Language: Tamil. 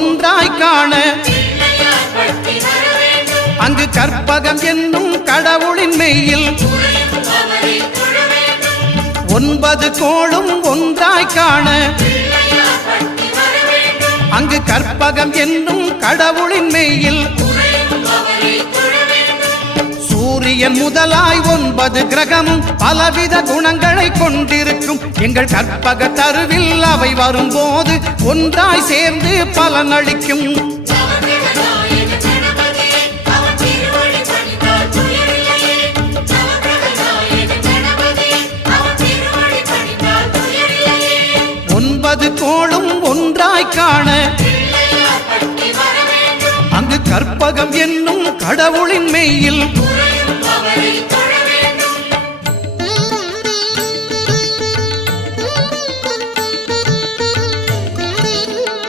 ஒன்றாய் காண அங்கு கற்பகம் என்னும் கடவுளின் மெய்யில் 9 கோளும் ஒன்றாய் காண அங்கு கற்பகம் என்னும் கடவுளின் மெய்யில் சூரியன் முதலாய் 9 கிரகமும் பலவித குணங்களை கொண்டிருக்கும் எங்கள் கற்பக தருவில் அவை வரும்போது ஒன்றாய் சேர்ந்து பலனளிக்கும். கோளும் ஒன்றாய் காண அங்கு கற்பகம் என்னும் கடவுளின் மெய்யில்